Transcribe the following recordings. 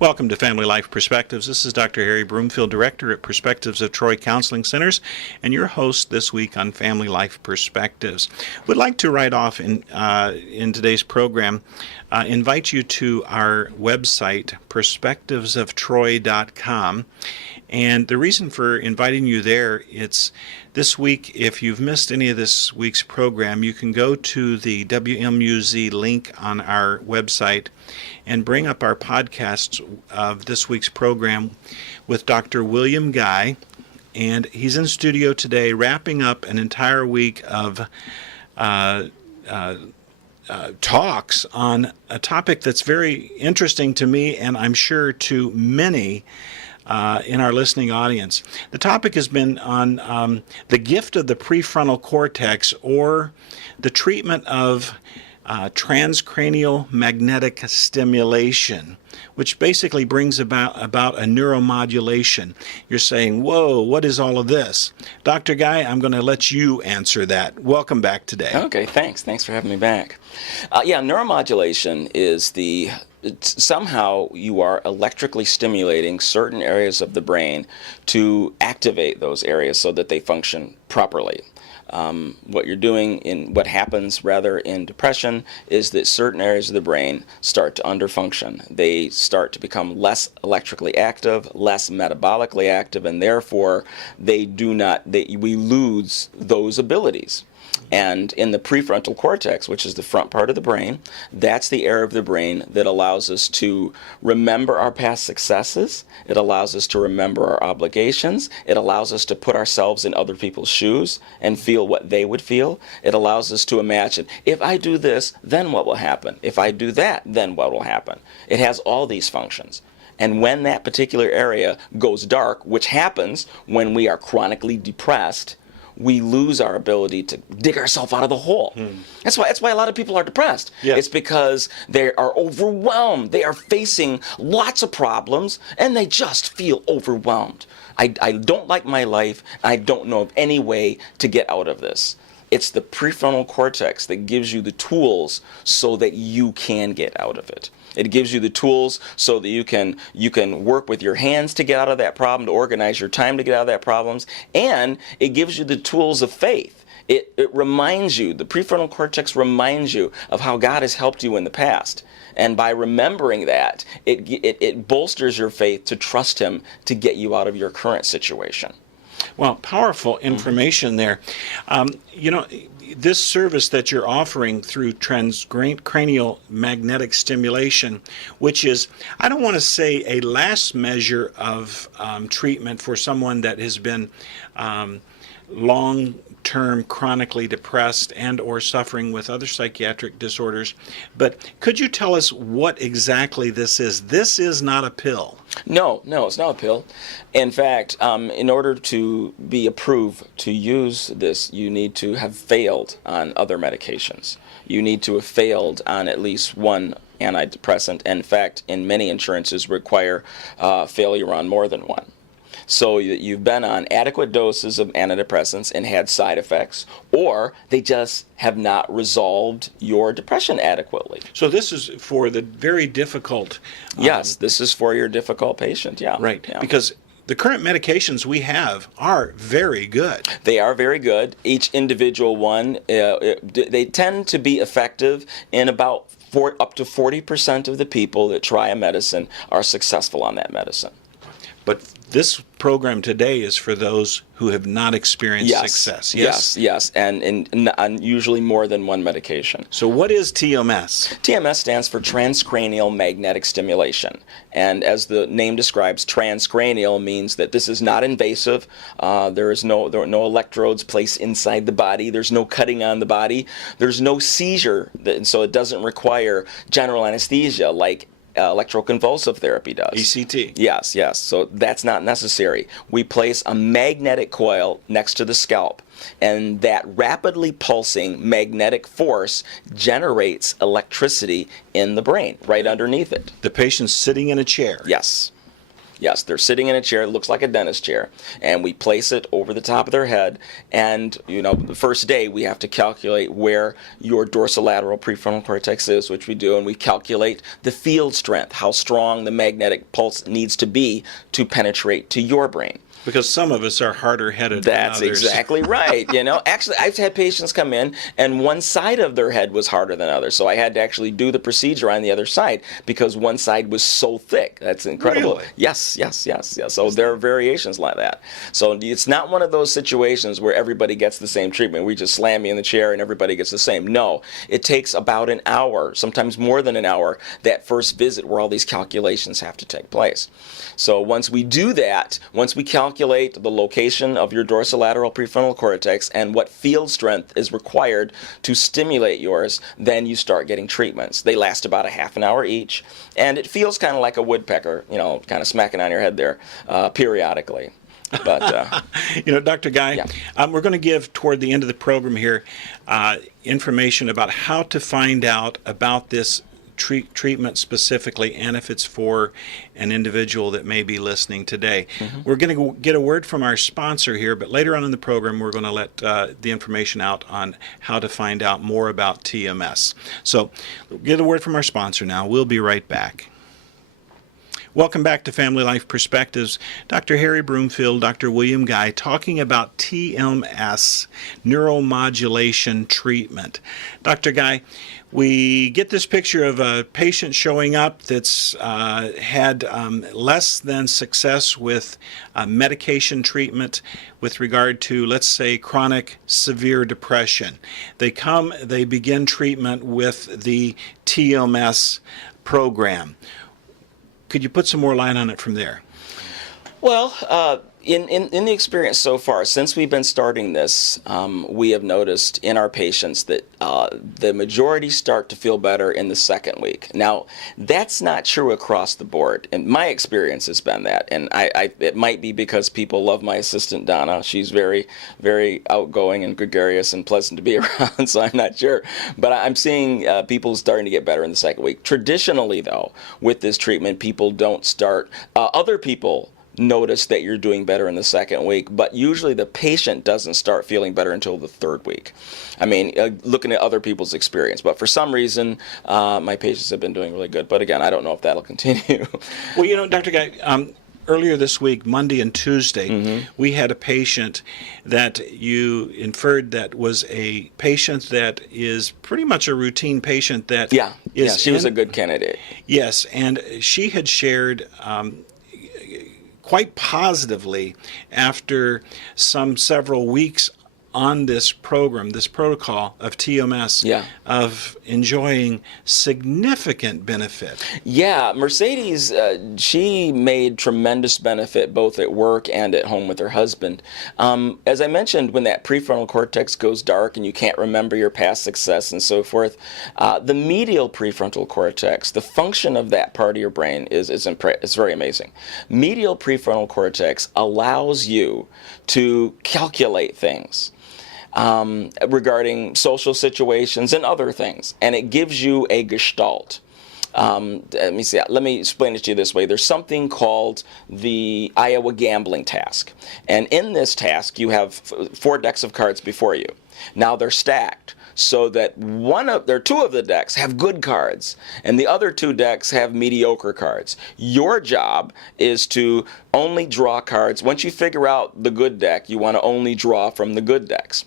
Welcome to Family Life Perspectives. This is Dr. Harry Broomfield, Director at Perspectives of Troy Counseling Centers, and your host this week on Family Life Perspectives. Would like to right off in today's program invite you to our website, perspectivesoftroy.com. And the reason for inviting you there, it's this week, if you've missed any of this week's program, you can go to the WMUZ link on our website and bring up our podcasts of this week's program with Dr. William Guy. And he's in studio today wrapping up an entire week of talks on a topic that's very interesting to me and I'm sure to many in our listening audience. The topic has been on the gift of the prefrontal cortex, or the treatment of transcranial magnetic stimulation, which basically brings about a neuromodulation. You're saying, whoa, what is all of this? Dr. Guy, I'm going to let you answer that. Welcome back today. Okay, thanks. Thanks for having me back. Neuromodulation is somehow you are electrically stimulating certain areas of the brain to activate those areas so that they function properly. What happens in depression is that certain areas of the brain start to underfunction. They start to become less electrically active, less metabolically active, and therefore we lose those abilities. And in the prefrontal cortex, which is the front part of the brain, that's the area of the brain that allows us to remember our past successes. It allows us to remember our obligations. It allows us to put ourselves in other people's shoes and feel what they would feel. It allows us to imagine, if I do this, then what will happen? If I do that, then what will happen? It has all these functions. And when that particular area goes dark, which happens when we are chronically depressed, we lose our ability to dig ourselves out of the hole. That's why a lot of people are depressed. Yeah. It's because they are overwhelmed. They are facing lots of problems, and they just feel overwhelmed. I don't like my life. I don't know of any way to get out of this. It's the prefrontal cortex that gives you the tools so that you can get out of it. It gives you the tools so that you can work with your hands to get out of that problem, to organize your time to get out of that problems, and it gives you the tools of faith. It reminds you, the prefrontal cortex reminds you of how God has helped you in the past. And by remembering that, it bolsters your faith to trust Him to get you out of your current situation. Well, powerful information there. This service that you're offering through transcranial magnetic stimulation, which is, I don't want to say a last measure of treatment for someone that has been long-term chronically depressed and or suffering with other psychiatric disorders, but could you tell us what exactly this is? This is not a pill. No, it's not a pill. In fact, in order to be approved to use this, you need to have failed on other medications. You need to have failed on at least one antidepressant. In fact, in many insurances require failure on more than one. So you've been on adequate doses of antidepressants and had side effects, or they just have not resolved your depression adequately. So this is for the very difficult... Yes, this is for your difficult patient, yeah. Right, yeah. Because the current medications we have are very good. They are very good. Each individual one, they tend to be effective in about up to 40% of the people that try a medicine are successful on that medicine. But this program today is for those who have not experienced success. Yes, and usually more than one medication. So what is TMS? TMS stands for transcranial magnetic stimulation. And as the name describes, transcranial means that this is not invasive. There are no electrodes placed inside the body. There's no cutting on the body. There's no seizure, so it doesn't require general anesthesia like electroconvulsive therapy does. ECT. Yes. So that's not necessary. We place a magnetic coil next to the scalp, and that rapidly pulsing magnetic force generates electricity in the brain, right underneath it. The patient's sitting in a chair. Yes. Yes, they're sitting in a chair. It looks like a dentist chair. And we place it over the top of their head. And, the first day we have to calculate where your dorsolateral prefrontal cortex is, which we do. And we calculate the field strength, how strong the magnetic pulse needs to be to penetrate to your brain. Because some of us are harder headed than others. That's exactly right. Actually, I've had patients come in and one side of their head was harder than others. So I had to actually do the procedure on the other side because one side was so thick. That's incredible. Really? Yes. So there are variations like that. So it's not one of those situations where everybody gets the same treatment. We just slam you in the chair and everybody gets the same. No, it takes about an hour, sometimes more than an hour, that first visit where all these calculations have to take place. So once we do that, once we calculate the location of your dorsolateral prefrontal cortex and what field strength is required to stimulate yours, then you start getting treatments. They last about a half an hour each, and it feels kind of like a woodpecker, kind of smacking on your head there periodically. But Dr. Guy, yeah. We're going to give toward the end of the program here information about how to find out about this treatment specifically, and if it's for an individual that may be listening today. Mm-hmm. We're going to get a word from our sponsor here, but later on in the program we're going to let the information out on how to find out more about TMS. So get a word from our sponsor now. We'll be right back. Welcome back to Family Life Perspectives. Dr. Harry Broomfield, Dr. William Guy, talking about TMS, neuromodulation treatment. Dr. Guy, we get this picture of a patient showing up that's had less than success with medication treatment with regard to, let's say, chronic severe depression. They begin treatment with the TMS program. Could you put some more light on it from there? Well, in the experience so far, since we've been starting this, we have noticed in our patients that the majority start to feel better in the second week. Now, that's not true across the board, and my experience has been that. And it might be because people love my assistant, Donna. She's very, very outgoing and gregarious and pleasant to be around, so I'm not sure. But I'm seeing people starting to get better in the second week. Traditionally, though, with this treatment, people don't start. Other people notice that you're doing better in the second week, but usually the patient doesn't start feeling better until the third week. I mean, looking at other people's experience, but for some reason, my patients have been doing really good. But again, I don't know if that'll continue. Well, Dr. Guy, earlier this week, Monday and Tuesday, we had a patient that you inferred that was a patient that is pretty much a routine patient that she was a good candidate. Yes, and she had shared quite positively after several weeks on this program, this protocol of TMS, of enjoying significant benefit. Yeah, Mercedes, she made tremendous benefit both at work and at home with her husband. As I mentioned, when that prefrontal cortex goes dark and you can't remember your past success and so forth, the medial prefrontal cortex, the function of that part of your brain is very amazing. Medial prefrontal cortex allows you to calculate things regarding social situations and other things, and it gives you a gestalt. Let me explain it to you this way. There's something called the Iowa gambling task, and in this task you have 4 decks of cards before you. Now they're stacked so that two of the decks have good cards and the other 2 decks have mediocre cards. Your job is to only draw cards. Once you figure out the good deck, you want to only draw from the good decks.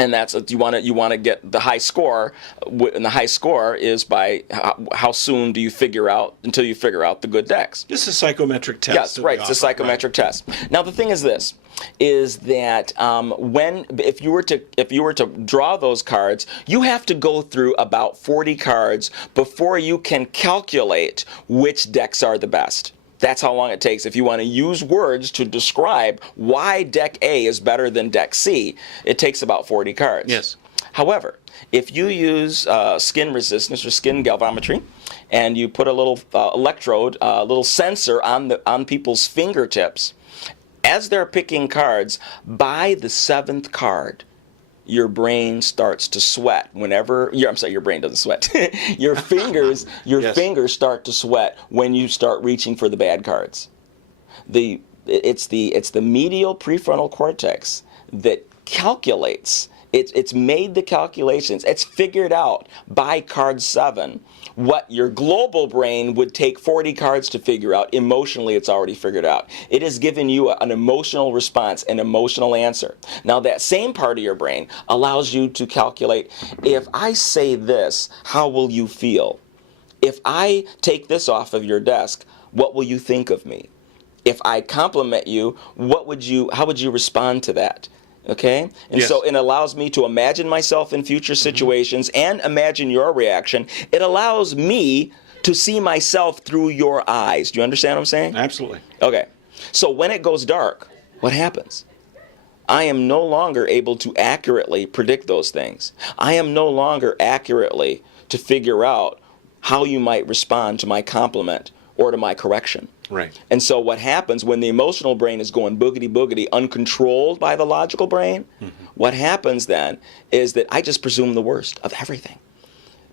And that's you want to get the high score, and the high score is by how soon do you figure out until you figure out the good decks. This is a psychometric test. Yes, right. It's a psychometric test. Now the thing is this: is that if you were to draw those cards, you have to go through about 40 cards before you can calculate which decks are the best. That's how long it takes. If you want to use words to describe why deck A is better than deck C, it takes about 40 cards. Yes. However, if you use skin resistance or skin galvanometry, and you put a little electrode, a little sensor on people's fingertips, as they're picking cards, by the 7th card, your brain starts to sweat your brain doesn't sweat. Your fingers start to sweat when you start reaching for the bad cards. It's the medial prefrontal cortex that calculates. It's made the calculations. It's figured out by card 7 what your global brain would take 40 cards to figure out. Emotionally, it's already figured out. It has given you an emotional response, an emotional answer. Now, that same part of your brain allows you to calculate, if I say this, how will you feel? If I take this off of your desk, what will you think of me? If I compliment you, how would you respond to that? Okay? And Yes. so it allows me to imagine myself in future situations and imagine your reaction. It allows me to see myself through your eyes. Do you understand what I'm saying? Absolutely. Okay. So when it goes dark, what happens? I am no longer able to accurately predict those things. I am no longer accurately to figure out how you might respond to my compliment or to my correction. Right. And so what happens when the emotional brain is going boogity-boogity, uncontrolled by the logical brain, what happens then is that I just presume the worst of everything.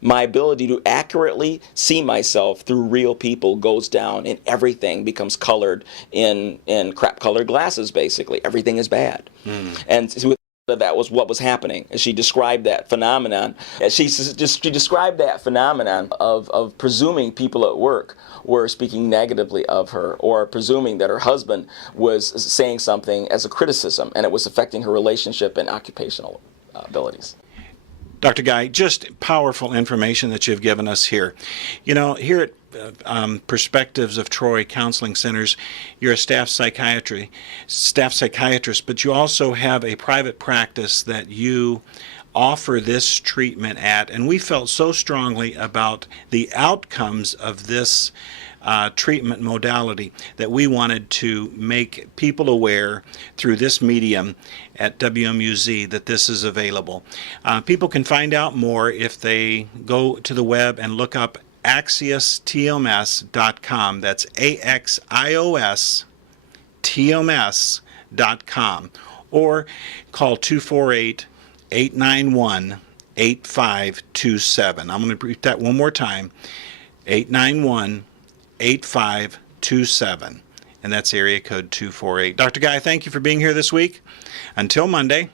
My ability to accurately see myself through real people goes down, and everything becomes colored in crap-colored glasses, basically. Everything is bad. And so that was what was happening. She described that phenomenon. She described that phenomenon of presuming people at work were speaking negatively of her, or presuming that her husband was saying something as a criticism, and it was affecting her relationship and occupational abilities. Dr. Guy, just powerful information that you've given us here. You know, here at Perspectives of Troy Counseling Centers, you're a staff psychiatrist, but you also have a private practice that you offer this treatment at, and we felt so strongly about the outcomes of this treatment modality that we wanted to make people aware through this medium at WMUZ that this is available. People can find out more if they go to the web and look up AxiosTMS.com. That's AXIOSTMS.com. Or call 248-891-8527. I'm going to repeat that one more time. 891-8527. And that's area code 248. Dr. Guy, thank you for being here this week. Until Monday.